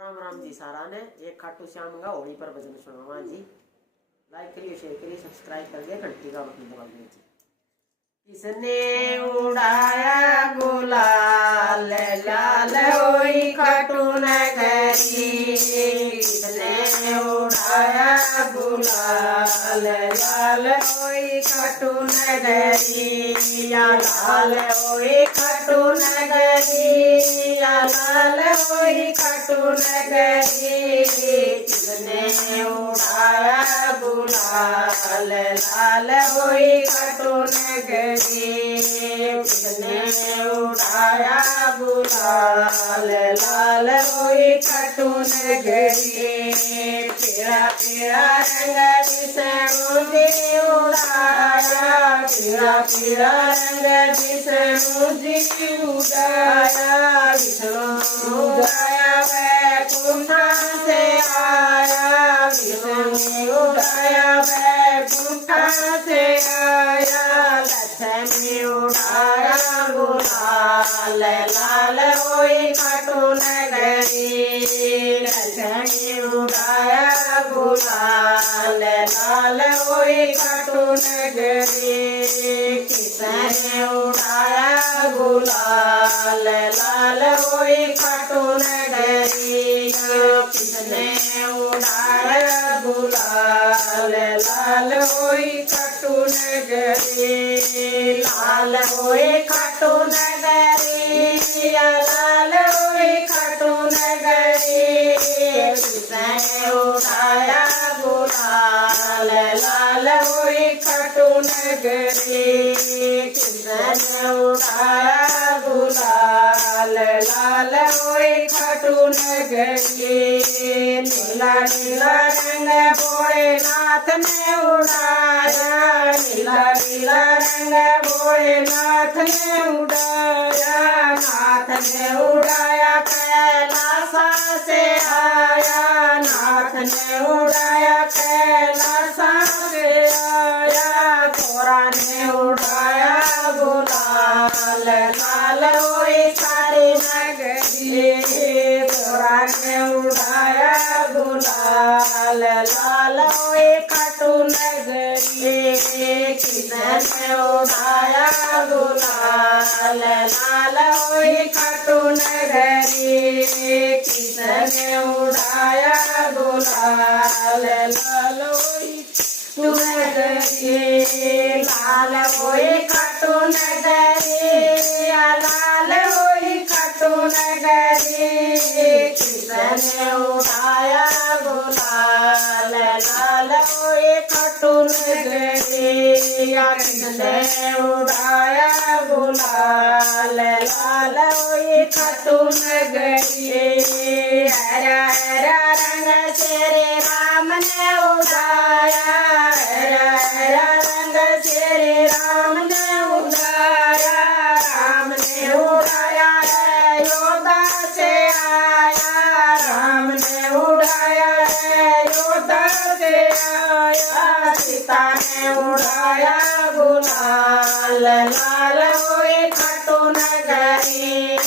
राम राम जी सारा ने एक खाटू श्याम का होली पर भजन सुनावा जी। लाइक करिए, शेयर करिए, सब्सक्राइब करिए, घंटी का बटन दबा दीजिए। किसने उड़ाया गुलाल लाल होई खाटू नगरी, किसने उड़ाया गुलाल लाल होई खाटू नगरी, या लाल होई खाटू नगरी, या लाल होई खाटू नगरी, किसने उड़ाया गुलाल लाल होई खाटू नगरी, किसने उड़ाया गुलाल लाल होई खाटू नगरी, पीला पीला रंग विष्णु जी उड़ाया, पीला पीला रंग विष्णु जी उड़ाया, विष्णु उड़ाया वैकुंठ से आया, विष्णु उड़ाया वैकुंठ से आया, लक्ष्मी उड़ाया गुलाल लाल होई खाटू नगरी, लक्ष्मी उड़ाया गुलाल लाल होई खाटू नगरी, किसने उड़ाया गुलाल लाल होई खाटू नगरी, किसने उड़ाया गुलाल लाल होई खाटू नगरी, लाल होई खाटू नगरी, लाल होई खाटू नगरी, किसने उड़ाया गुलाल लाल होई खाटू नगरी, किसने उड़ाया गुलाल लाल होई खाटू नगरी, नीला नीला रंग भोलेनाथ ने उड़ाया, नीला नीला रंग भोलेनाथ ने उड़ाया, नाथ ने उड़ाया कैलाश से आया, नाथ ने उड़ाया कैलाश से आया, थोड़ा ने उड़ाया गुलाल लाल होई सारी नगरी, थोड़ा ने उड़ाया गुलाल लाल होई खाटू नगरी, किसने उड़ाया गुलाल लाल होई खाटू नगरी, किसने उड़ाया गुलाल लाल होई खाटू नगरी, लाल होई खाटू नगरी, लाल होई खाटू नगरी, किसने उड़ाया गुलाल लाल होई खाटू नगरी, किसने उड़ाया गुलाल लाल होई खाटू नगरी, हरा हरा रंग श्री राम ने उड़ाया, हरा हरा रंग श्री राम ने उड़ाया, राम ने उड़ाया अयोध्या से आया, राम ने उड़ाया अयोध्या से आया, सीता ने उड़ाया गुलाल लाल होई खाटू नगरी,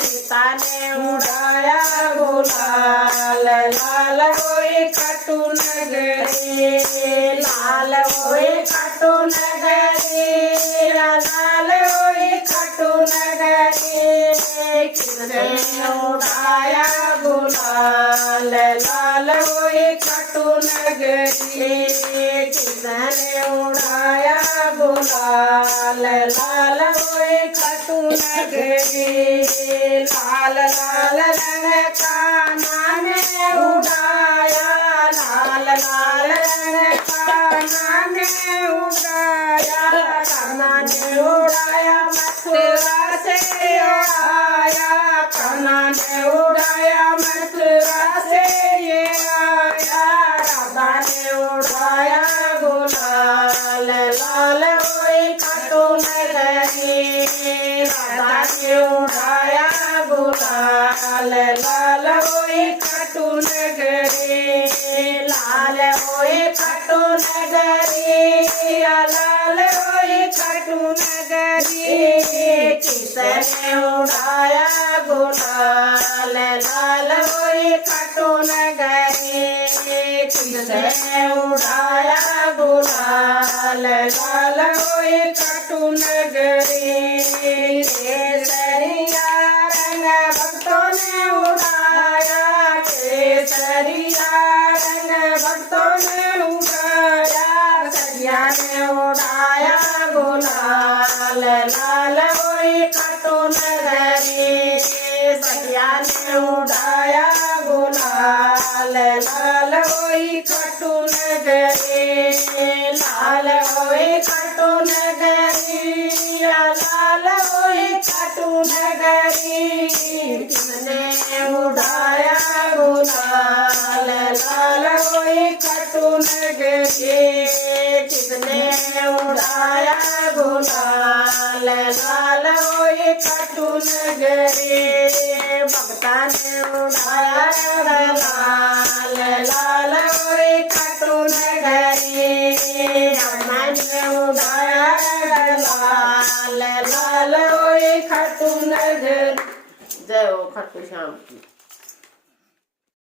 सीता ने उड़ाया गुलाल लाल होई खाटू नगरी, लाल होई खाटू नगरी, लाल होई खाटू नगरी, किसने उड़ाया गुलाल लाल होई खाटू नगरी, किसने उड़ाया गुलाल लाल होई खाटू नगरी, लाल लाल रंग कान्हा ने उड़ाया, लाल लाल रंग कान्हा ने उड़ाया, कान्हा ने उड़ाया मथुरा से आया, कान्हा ने उड़ाया मथुरा से ये आया, राधा ने उड़ाया गुलाल लाल होई खाटू नगरी, राधा ने उड़ाया गुलाल लाल लाल होई खाटू नगरी, लाल होई खाटू नगरी, लाल होई खाटू नगरी, किसने उड़ाया गुलाल, लाल होई खाटू नगरी, किसने उड़ाया गुलाल, लाल होई खाटू नगरी, केसरिया रंग भक्तों ने उड़ाया, केसरिया रंग भक्तों ने उड़ाया, सैया ने उड़ाया गुलाल, लाल होई खाटू नगरी, सैया ने उड़ाया गुलाल, लाल होई खाटू नगरी, लाल होई खाटू नगरी, लाल होई खाटू नगरी, किसने उड़ाया गुलाल, लाल होई खाटू नगरी, किसने उड़ाया गुलाल, लाल होई खाटू नगरी, भक्ता ने उड़ाया गुलाल, लाल होई खाटू नगरी, ब्रह्मा ने उड़ाया गुलाल, लाल होई खाटू नगरी। जय हो खाटू श्याम की।